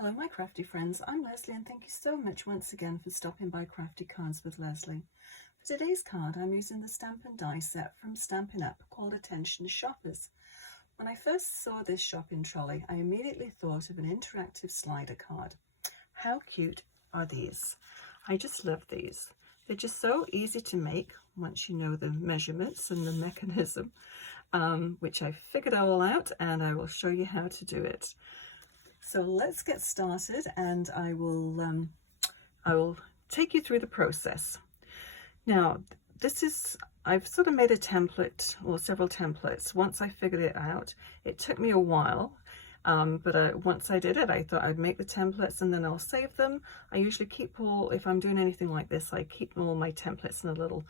Hello my crafty friends, I'm Leslie and thank you so much once again for stopping by Crafty Cards with Leslie. For today's card I'm using the stamp and die set from Stampin Up called Attention Shoppers. When I first saw this shopping trolley I immediately thought of an interactive slider card. How cute are these? I just love these. They're just so easy to make once you know the measurements and the mechanism, which I figured all out and I will show you how to do it. So let's get started and I will take you through the process. Now I've sort of made a template or several templates. Once I figured it out, it took me a while, but once I did it, I thought I'd make the templates and then I'll save them. I usually keep if I'm doing anything like this, I keep all my templates in a little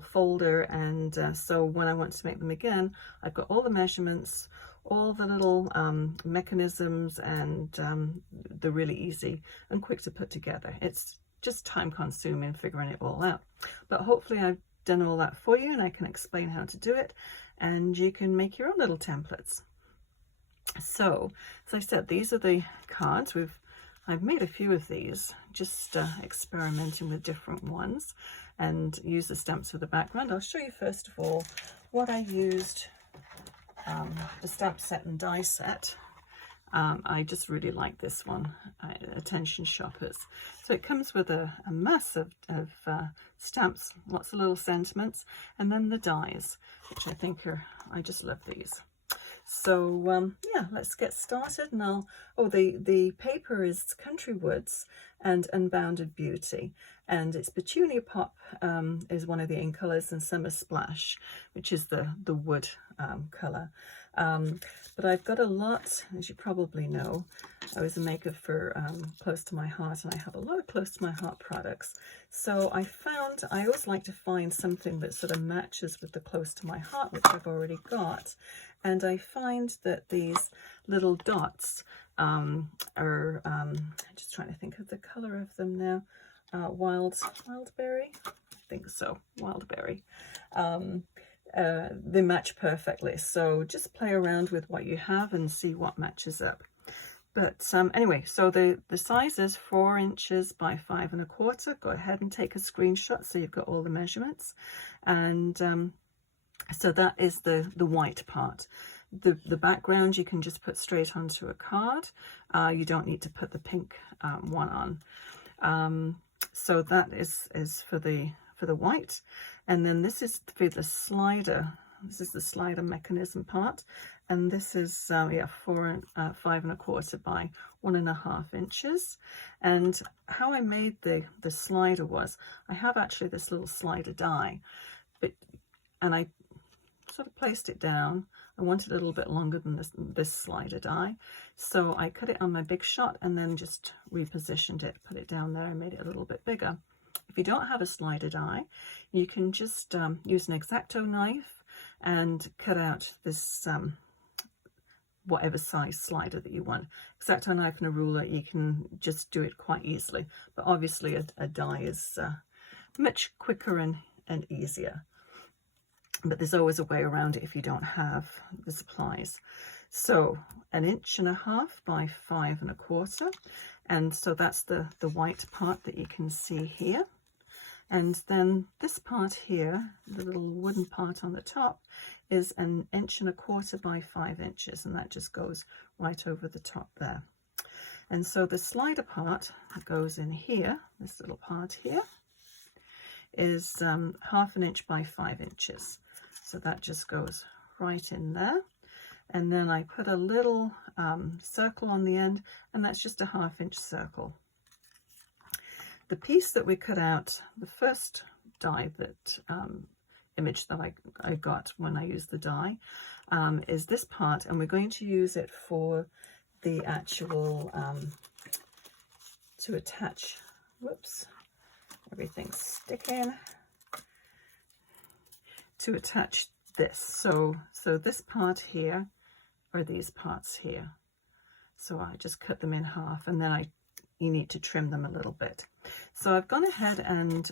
folder, and so when I want to make them again, I've got all the measurements, all the little mechanisms, and they're really easy and quick to put together. It's just time consuming figuring it all out, but hopefully I've done all that for you and I can explain how to do it and you can make your own little templates. So as I said, these are the cards. I've made a few of these, just experimenting with different ones, and use the stamps for the background. I'll show you first of all what I used. The stamp set and die set. I just really like this one, Attention Shoppers. So it comes with a mass of stamps, lots of little sentiments, and then the dies, which I think I just love these. So yeah, let's get started. Now, the paper is Country Woods and Unbounded Beauty, and it's Petunia Pop is one of the ink colors, and Summer Splash, which is the wood color. But I've got a lot, as you probably know. I was a maker for Close to My Heart, and I have a lot of Close to My Heart products. So I always like to find something that sort of matches with the Close to My Heart, which I've already got. And I find that these little dots are, just trying to think of the color of them now, wildberry, I think so, wildberry. They match perfectly, so just play around with what you have and see what matches up. But anyway, so the size is 4 inches by 5 1/4. Go ahead and take a screenshot so you've got all the measurements. And so that is the white part. The background you can just put straight onto a card. You don't need to put the pink one on. So that is for the white. And then this is for the slider. This is the slider mechanism part. And this is 5 1/4 by 1 1/2 inches. And how I made the slider was, I have actually this little slider die, and I sort of placed it down. I wanted a little bit longer than this slider die, so I cut it on my big shot and then just repositioned it, put it down there and made it a little bit bigger. If you don't have a slider die, you can just use an X-Acto knife and cut out this whatever size slider that you want. X-Acto knife and a ruler, you can just do it quite easily, but obviously a die is much quicker and easier. But there's always a way around it if you don't have the supplies. So 1.5 inches by 5 1/4, and so that's the white part that you can see here. And then this part here, the little wooden part on the top, is 1.25 inches by 5 inches, and that just goes right over the top there. And so the slider part that goes in here, this little part here, is 1/2 inch by 5 inches. So that just goes right in there. And then I put a little circle on the end, and that's just a 1/2 inch circle. The piece that we cut out, the first die that image that I got when I used the die, is this part, and we're going to use it for the actual to attach. Whoops, everything's sticking. To attach this, so this part here are these parts here. So I just cut them in half, and then you need to trim them a little bit. So I've gone ahead and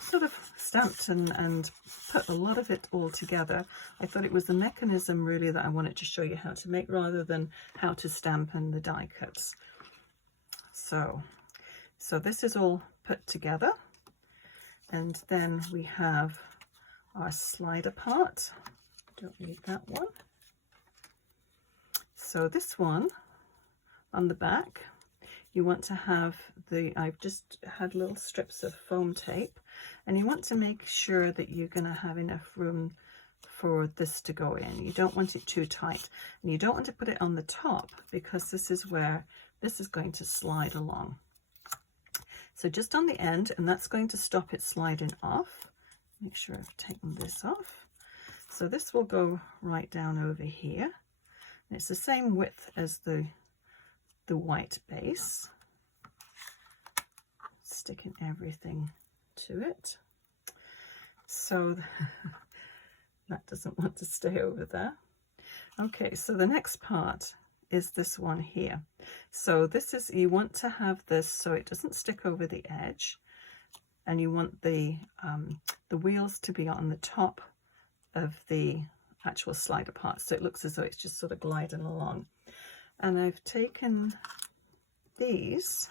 sort of stamped and put a lot of it all together, I thought it was the mechanism really that I wanted to show you how to make rather than how to stamp and the die cuts. So this is all put together, and then we have our slider part. Don't need that one. So this one on the back, you want to have I've just had little strips of foam tape, and you want to make sure that you're going to have enough room for this to go in. You don't want it too tight, and you don't want to put it on the top because this is where this is going to slide along. So just on the end, and that's going to stop it sliding off. Make sure I've taken this off. So this will go right down over here. And it's the same width as the white base. Sticking everything to it. So that doesn't want to stay over there. Okay, so the next part is this one here. So this is, you want to have this so it doesn't stick over the edge, and you want the wheels to be on the top of the actual slider part, so it looks as though it's just sort of gliding along. And I've taken these,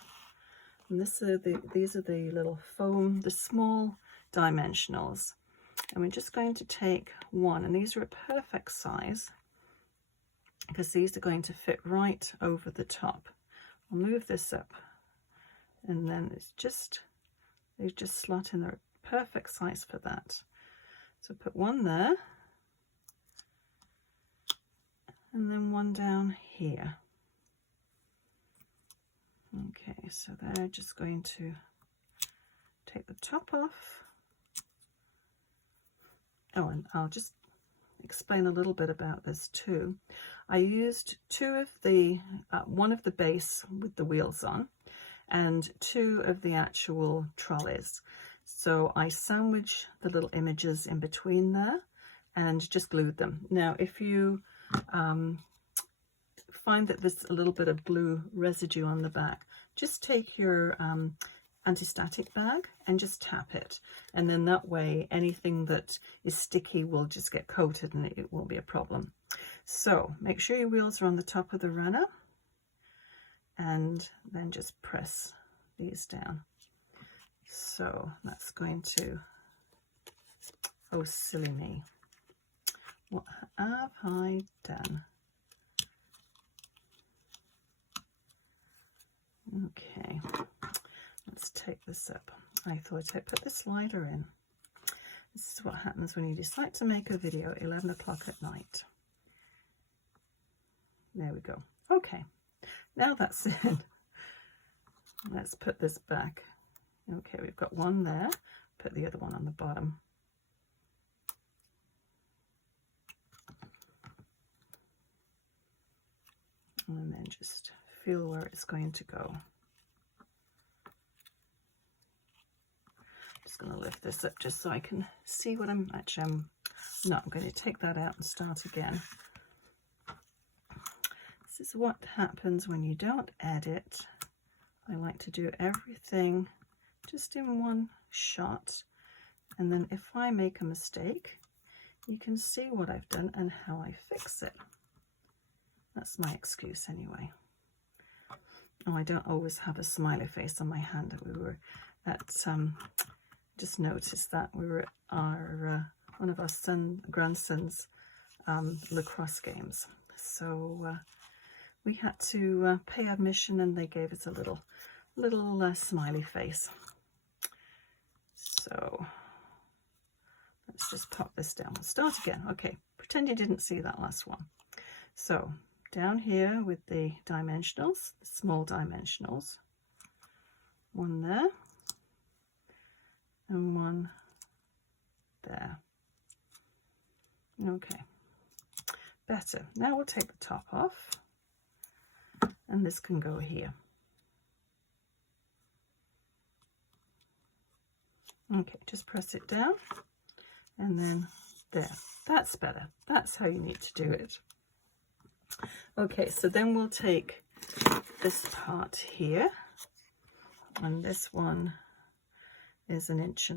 and these are the little foam, the small dimensionals, and we're just going to take one, and these are a perfect size because these are going to fit right over the top. I'll move this up, and then they just slot in. They're a perfect size for that. So put one there, and then one down here. Okay, so they're just going to take the top off. Oh, and I'll just explain a little bit about this too. I used one of the base with the wheels on, and two of the actual trolleys. So I sandwiched the little images in between there and just glued them. Now, if you find that there's a little bit of glue residue on the back, just take your anti-static bag and just tap it, and then that way anything that is sticky will just get coated and it won't be a problem. So make sure your wheels are on the top of the runner, and then just press these down. So that's going to, oh silly me, what have I done? Okay, let's take this up. I thought I'd put the slider in. This is what happens when you decide to make a video at 11 o'clock at night. There we go. Okay, now that's in. Let's put this back. Okay, we've got one there. Put the other one on the bottom. And then just feel where it's going to go. Just going to lift this up just so I can see what I'm actually, no, I'm going to take that out and start again. This is what happens when you don't edit. I like to do everything just in one shot, and then if I make a mistake, you can see what I've done and how I fix it. That's my excuse anyway. Oh, I don't always have a smiley face on my hand. We were at, just noticed that we were at our, one of our grandson's lacrosse games. So we had to pay admission, and they gave us a little smiley face. So let's just pop this down. We'll start again. Okay, pretend you didn't see that last one. So down here with the dimensionals, the small dimensionals, one there and one there. Okay, better. Now we'll take the top off, and this can go here. Okay, just press it down, and then there. That's better. That's how you need to do it. Okay, so then we'll take this part here, and this one is 1¼ inch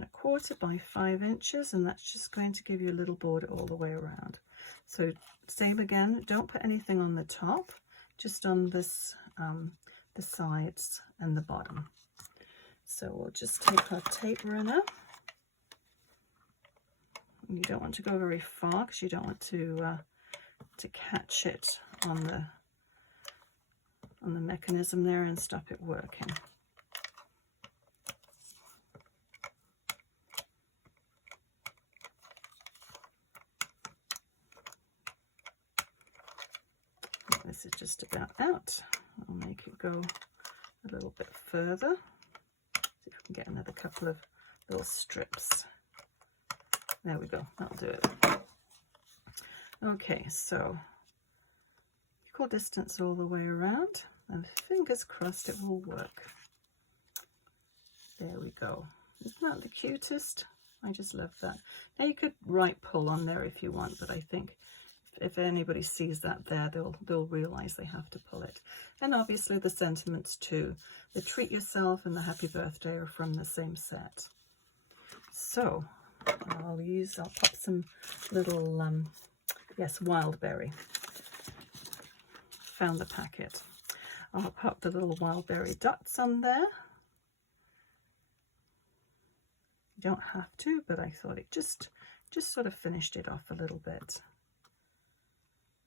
by 5 inches, and that's just going to give you a little border all the way around. So same again, don't put anything on the top, just on this the sides and the bottom. So we'll just take our tape runner. You don't want to go very far because you don't want to catch it on the mechanism there and stop it working. This is just about out. I'll make it go a little bit further. See if we can get another couple of little strips. There we go, that'll do it. Okay, so equal distance all the way around, and fingers crossed it will work. There we go. Isn't that the cutest? I just love that. Now you could write pull on there if you want, but I think if anybody sees that there, they'll realize they have to pull it. And obviously the sentiments too. The treat yourself and the happy birthday are from the same set. So I'll pop some little, yes, wild berry. Found the packet. I'll pop the little wild berry dots on there. You don't have to, but I thought it just sort of finished it off a little bit.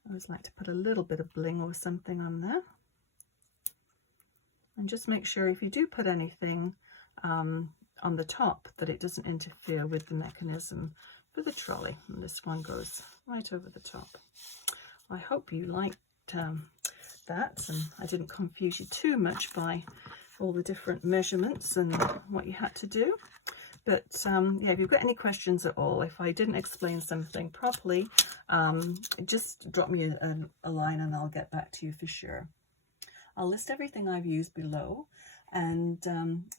I always like to put a little bit of bling or something on there. And just make sure if you do put anything on the top that it doesn't interfere with the mechanism for the trolley. And this one goes right over the top. I hope you liked that, and I didn't confuse you too much by all the different measurements and what you had to do. But yeah, if you've got any questions at all, if I didn't explain something properly, just drop me a line and I'll get back to you for sure. I'll list everything I've used below, and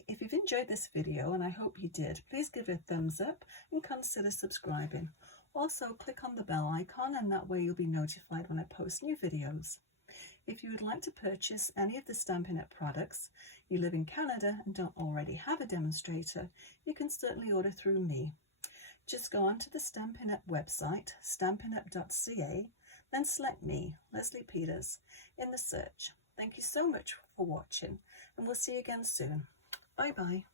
if you've enjoyed this video, and I hope you did, please give it a thumbs up and consider subscribing. Also, click on the bell icon, and that way you'll be notified when I post new videos. If you would like to purchase any of the Stampin' Up products, you live in Canada and don't already have a demonstrator, you can certainly order through me. Just go onto the Stampin' Up website, stampinup.ca, then select me, Leslie Peters, in the search. Thank you so much for watching, and we'll see you again soon. Bye bye.